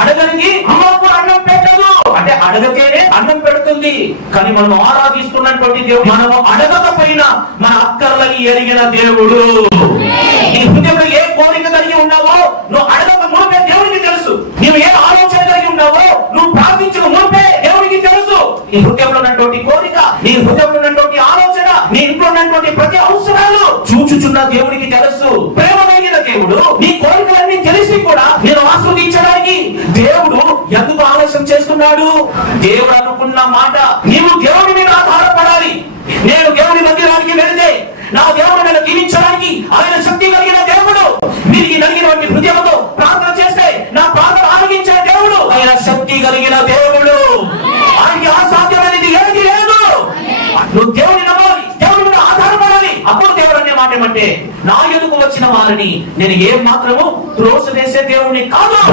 అడగనికి అమ్మకు అన్నం పెట్టదు. అంటే అడగకేనే అన్నం పెడుతుంది. కానీ మనం ఆరాధిస్తున్నటువంటి దేవుడు మనము అడగకపోయినా మన అక్కర్లని ఎరిగిన దేవుడు. నీ హృదయంలో ఏ కోరిక కలిగి ఉన్నావో నువ్వు అడగక మునిపే దేవుడికి తెలుసు. నువ్వు ఏ ఆలోచన కలిగి ఉన్నావో నువ్వు ప్రార్థించక మునిపే దేవుడికి తెలుసు. నీ హృదయంలో ఉన్నటువంటి కోరిక నీ హృదయంలో ఉన్నటువంటి ఆలోచన నీ ఇంట్లో ఉన్నటువంటి ప్రతి అవసరాలు చూచుచున్న దేవుడికి తెలుసు. ప్రేమ కలిగిన దేవుడు నీ కోరికలన్నీ దేవుడు ఎందుకు ఆలస్యం చేస్తున్నాడు? దేవుడు అనుకున్న మాట. నీవు దేవుడి మీద ఆధారపడాలి. నేను దేవుడి మందిరానికి వెళితే నా దేవుడు నన్ను దీవించడానికి ఆయన శక్తి కలిగిన దేవుడు. వీరికి కలిగినటువంటి హృదయంతో ప్రార్థన చేస్తే నా ప్రార్థన ఆలగించే దేవుడు ఆయన శక్తి కలిగిన దేవుడు. ఆయనకి అసాధ్యమైనది ఏది లేదు. నువ్వు దేవుని నమ్మాలి దేవుని మీద ఆధారపడాలి. అప్పుడు దేవుడు అనే మాట ఏమంటే నా ఎదుకు వచ్చిన వారిని నేను ఏం మాత్రము త్రోసి వేసే దేవుడిని కాదు.